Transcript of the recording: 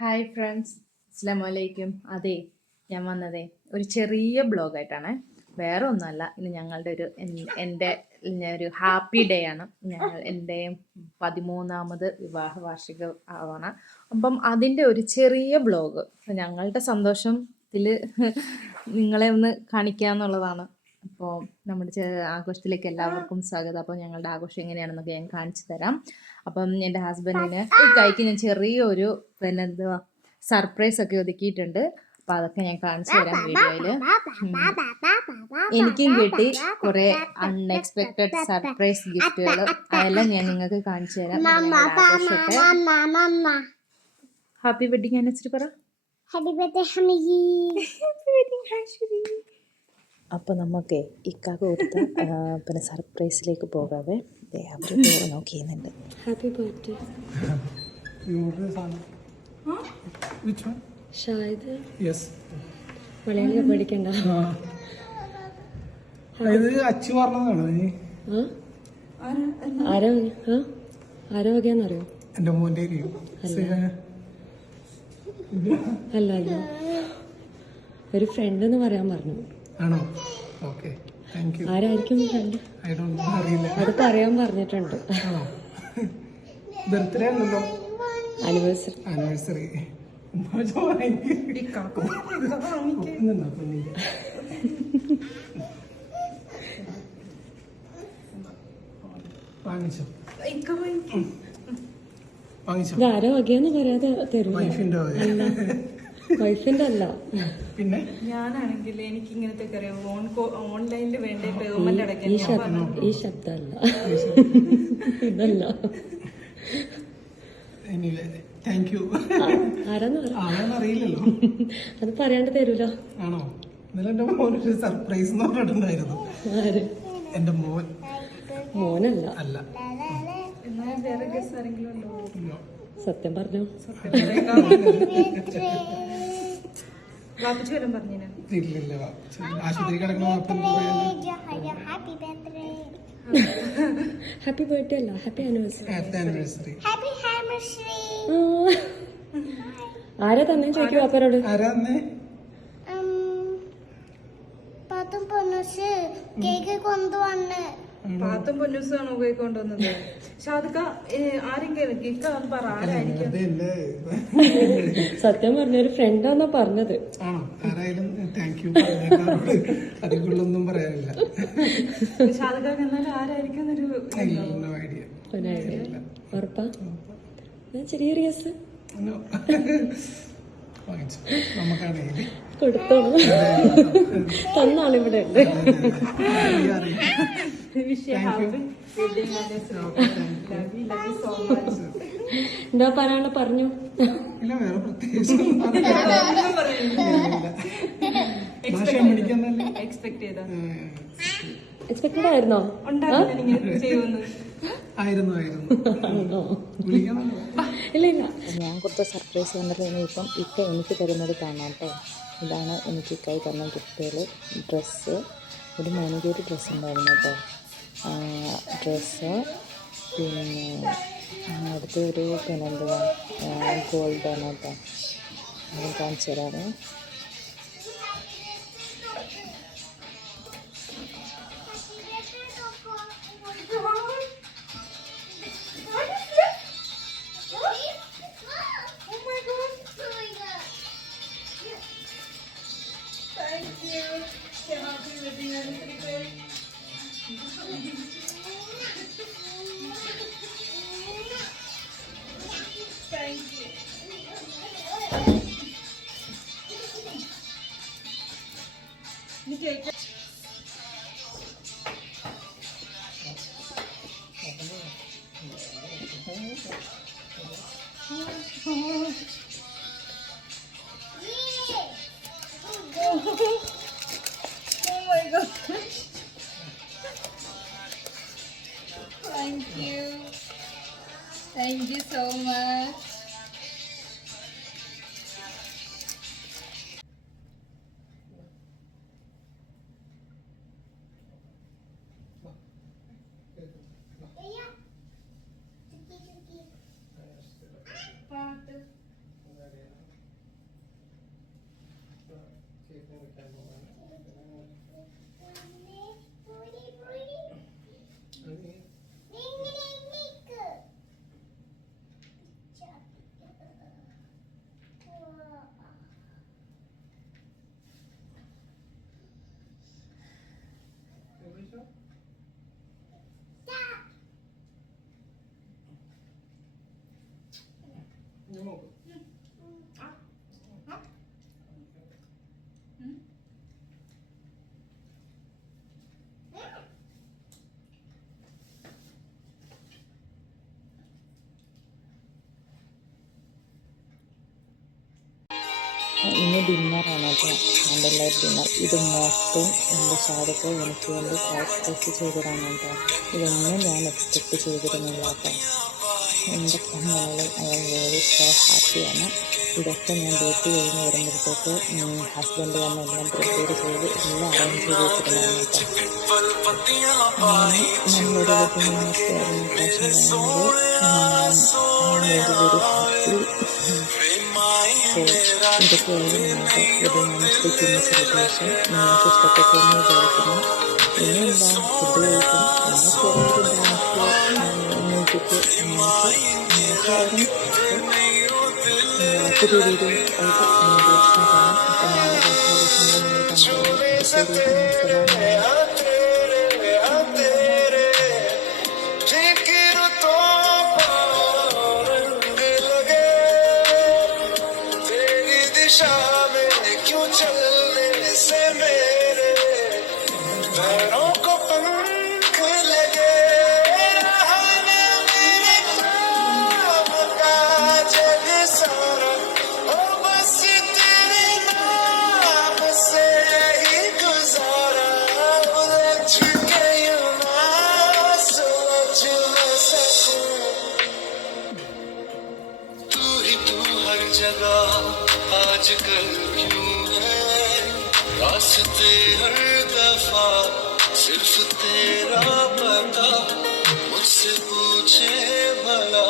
Hi friends, അസ്സലാമു അലൈക്കും. അതെ, ഞാൻ വന്നതേ ഒരു ചെറിയ ബ്ലോഗായിട്ടാണ്. വേറെ ഒന്നുമല്ല, ഇന്ന് ഞങ്ങളുടെ എൻ്റെ ഒരു ഹാപ്പി ഡേ ആണ്. എൻ്റെ 13ാമത് വിവാഹ വാർഷിക ആവാണ്. അപ്പം അതിൻ്റെ ഒരു ചെറിയ ബ്ലോഗ് ഞങ്ങളുടെ സന്തോഷത്തിൽ നിങ്ങളെ ഒന്ന് കാണിക്കുക എന്നുള്ളതാണ്. അപ്പോൾ നമ്മുടെ ആഘോഷത്തിലേക്ക് എല്ലാവർക്കും സ്വാഗതം. അപ്പോൾ ഞങ്ങളുടെ ആഘോഷം എങ്ങനെയാണെന്നൊക്കെ ഞാൻ കാണിച്ചു തരാം. അപ്പം എൻ്റെ ഹസ്ബൻഡിന് ഈ കൈക്ക് ഞാൻ ചെറിയൊരു എന്തുവാ സർപ്രൈസ് ഒക്കെ ഒതുക്കിയിട്ടുണ്ട്. അപ്പം അതൊക്കെ ഞാൻ കാണിച്ചു തരാം വീഡിയോയിൽ. എനിക്കും കിട്ടി കുറേ അൺഎക്സ്പെക്റ്റഡ് സർപ്രൈസ് ഗിഫ്റ്റുകൾ. അതെല്ലാം ഞാൻ നിങ്ങൾക്ക് കാണിച്ചു തരാം. ആഘോഷത്തെ ഹാപ്പി വെഡിങ് ആനിവേഴ്സറി പറ. അപ്പോൾ നമുക്ക് ഇക്കാക്ക കൊടുത്ത പിന്നെ സർപ്രൈസിലേക്ക് പോകാവേ. അവർ നോക്കിയുന്നുണ്ട്. Happy birthday. ഷാഹിദ് മലയാളി പഠിക്കണ്ട. ആരോ വകയാന്നറിയോ? എന്റെ മോന്റെ അല്ല അല്ല, ഒരു ഫ്രണ്ട് എന്ന് പറയാൻ പറഞ്ഞു. ആണോ? Okay, thank you. ആരായിരിക്കും ഫ്രണ്ട്? അത് പറയാൻ പറഞ്ഞിട്ടുണ്ട്. ബർത്ത്ഡേ അല്ലല്ലോ, ആനിവേഴ്സറി. ആനിവേഴ്സറി വാങ്ങിച്ചോ? ആരോ വകയെന്ന് പറയാതെ തരും. വൈഫിന്റെ അല്ല. പിന്നെ ഞാനാണെങ്കിൽ എനിക്ക് ഇങ്ങനത്തെ ഓൺലൈനിൽ വേണ്ട പേയ്മെന്റ് അടയ്ക്കാൻ ഈ ശബ്ദമല്ല, ഇതല്ല. Thank you. ആരാന്നറിയില്ലല്ലോ, അത് പറയാണ്ട് തരൂലോ. ആണോ? ഇന്നലെ എന്റെ മോനൊരു സർപ്രൈസ് എന്ന് പറഞ്ഞിട്ടുണ്ടായിരുന്നു. എന്റെ മോൻ. മോനല്ല. അല്ല. വേറെ ഗസ് ആരെങ്കിലും ഉണ്ടോ? സത്യം പറഞ്ഞു. വാപ്പിച്ചു വല്ലതും പറഞ്ഞു? ഇല്ലില്ല, ആശുപത്രി കിടക്കണ ഹാപ്പി ബർത്ത്ഡേ അല്ല, ഹാപ്പി ആനിവേഴ്സറി. ആരാ തന്നെ ചോദിക്കും വാപ്പരോട്. ആരാ തന്നെ? കേക്ക് കൊണ്ടുവന്ന് പാത്തും പൊന്നൂസാണ് ഉപയോഗിക്കൊണ്ടുവന്നത്. ഷാദിക്ക ആരെങ്കിലും കേക്ക് പറ, ആരായിരിക്കും? സത്യം പറഞ്ഞ ഒരു ഫ്രണ്ടാന്നാ പറഞ്ഞത്. ആണോ? ആരായാലും താങ്ക് യു. അതിക്കുള്ളൊന്നും പറയാനില്ല. ഷാദിക്ക എന്നാലും ആരായിരിക്കും ഒരു ഐഡിയ. ഉറപ്പാ? ചെറിയൊരു ഗസ് നമുക്കാണെങ്കിൽ കൊടുത്തോളൂ. തന്നാളിവിടെ ഉണ്ട്. എന്താ പറയാനുള്ള പറഞ്ഞു? വേറെ പ്രത്യേകിച്ച് എക്സ്പെക്ടഡ് ആയിരുന്നോ? ഇല്ല ഇല്ല, ഞാൻ കൊടുത്ത സർപ്രൈസ് കണ്ടിട്ട് ഇപ്പം ഇക്ക എനിക്ക് തരുന്നത് കാണാം കേട്ടോ. ഇതാണ് എനിക്ക് ഇക്കായി തന്ന ഗിഫ്റ്റുകൾ. ഡ്രസ്സ്, ഒരു മാനിക്യൂർ ഡ്രസ്സ് ഉണ്ടായിരുന്നു കേട്ടോ. ഡ്രസ്സ്, പിന്നെ അടുത്ത ഒരു എന്തുവാ ഗോൾഡാണ് കേട്ടോ. അത് കാണിച്ചു തരാമേ. Oh my god. Thank you. Thank you so much. ഇനി ഡിന്നറാണ് കേട്ടോ, ക്യാൻഡിൽ ലൈറ്റ് ഡിന്നർ. ഇത് മൊത്തം എൻ്റെ ഷാരൊക്കെ എനിക്ക് വേണ്ടി സർപ്രൈസ് ചെയ്തതാണ് കേട്ടോ. ഇതൊന്നും ഞാൻ എക്സ്പെക്റ്റ് ചെയ്തിരുന്നില്ല കേട്ടോ. എൻ്റെ കണ്ണുകളിൽ ഐ ആം വെരി സോ ഹാപ്പിയാണ്. ഇതൊക്കെ ഞാൻ ഡേറ്റ് കഴിഞ്ഞ് വരുമ്പോഴത്തേക്ക് ഹസ്ബൻഡ് വന്ന് എല്ലാം പ്രിപ്പയർ ചെയ്ത് എല്ലാം അറേഞ്ച് ചെയ്ത് വെച്ചിരുന്നതാണ് കേട്ടോ. നല്ലൊരു വെഡിങ് ആയിരുന്നു പ്രാവശ്യം വെരി വെരി ഹാപ്പി. ഇതൊക്കെയായിരുന്നു ഞങ്ങളുടെ വെഡിങ് സെലിബ്രേഷൻ. നിങ്ങൾക്ക് ഇഷ്ടപ്പെട്ടെന്ന് വിചാരിക്കുന്നു. ഇനി എന്താ ഫുഡ് കഴിക്കും, പിന്നെ ചെറിയൊരു ഡാൻസ് മ്യൂസിക് പുതിയ വീഡിയോ ആയിട്ട് കാണാം. അപ്പം നാളെ क्यों चलने से मेरे पैरों को पंख लगे, रहने मेरे नाम का जग सारा, ओ बस तेरे नाम से ही गुजारा, उलझ के यूं ना सुलझ न सकूं, तू ही तू हर जगह आजकल क्यों है, रास्ते हर दफा सिर्फ तेरा पता, मुझसे पूछे भला